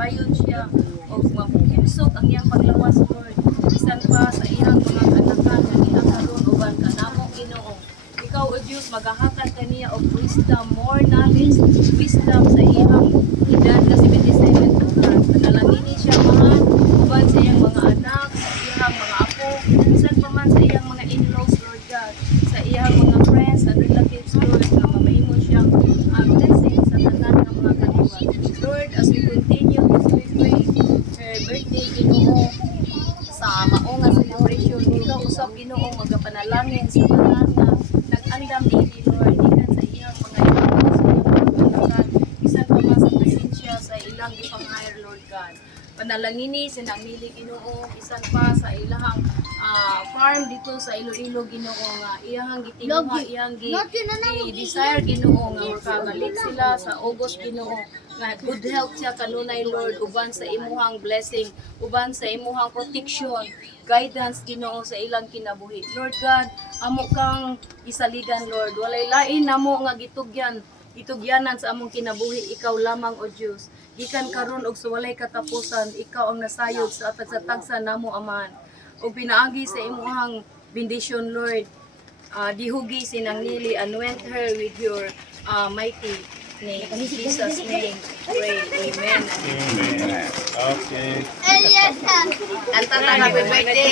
magbayon siya o mabuhimsok ang iyang paglawas, Lord. Bisan pa sa iyang mga kanakan nga iyang karon uban kanamo Ginoo. Ikaw o Diyos maghahatag kaniya og wisdom, more knowledge, wisdom sa iyang edad na 77 God. Panalangin siya mga uban sa iyang mga anak, sa iyang mga apo, bisan pa man sa iyang mga in-laws, Lord God, sa iyang mga friends and relatives, Lord, na mamahimo siyang blessing sa tanan ng mga kaliwa. Lord, as we continue to celebrate her birthday, Ginoo, sa maong nga celebration, ikaw usab Ginoo magapanalangin sa tanan na nag-andam niini, Lord, ikan sa iyang mga in-laws, sa iyang mga kanakan, bisan pa man sa presensya sa ilang ipang-hire, Lord God. Panalangini sinang nili Ginoo, bisan pa sa ilahang farm dito sa Iloilo, Ginoo, nga iyang gitinuha, iyang desire Ginoo nga makabalik sila sa August, Ginoo, nga good health siya kanunay, Lord, uban sa imuhang blessing, uban sa imuhang protection, guidance Ginoo sa ilang kinabuhi. Lord God, amo kang isaligan, Lord, walay lain namo nga gitugyanan sa among kinabuhi, ikaw lamang o Dios. Gikan karon og sa walay katapusan, ikaw ang nasayod sa tagsa-tagsa namo, Aman. O pinaagi sa imuhang bendition, Lord. Dihugi sinang nili, anoint her with your mighty name. In Jesus' name, pray. Amen. Amen. Okay. Ang happy birthday.